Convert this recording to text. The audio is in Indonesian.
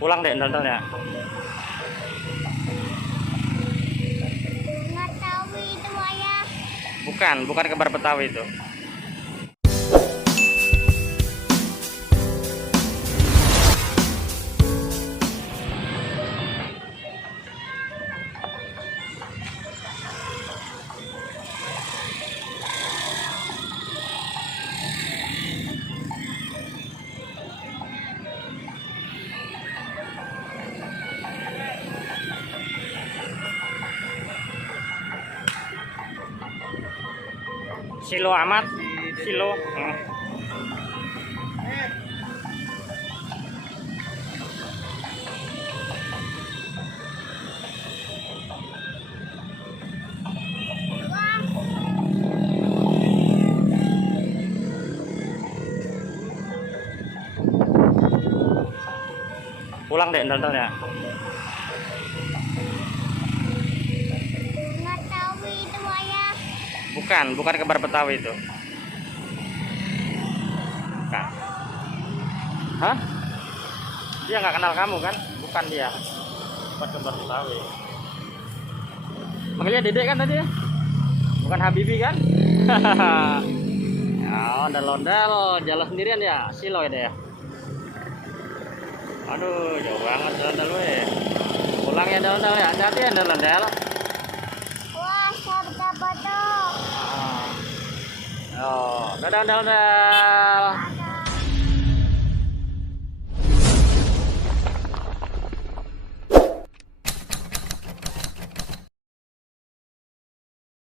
Pulang deh ondel ya. Nggak tahu itu ayah. Bukan kembar Betawi itu. Silo amat, silo. Pulang deh ondel ya. Nggak tahu itu ayah. Bukan kembar Betawi itu. Bukan. Hah? Dia nggak kenal kamu kan? Bukan dia. Bukan kembar Betawi. Manggilnya Dedek kan tadi ya? Bukan Habibi kan? Ya, ondel-ondel jalan sendirian ya, silo ya. Aduh, jauh banget ondel we. Pulang ya ondel ya, hati-hati ya ondel. Wah, sahabat foto. Oh, dadah ondel.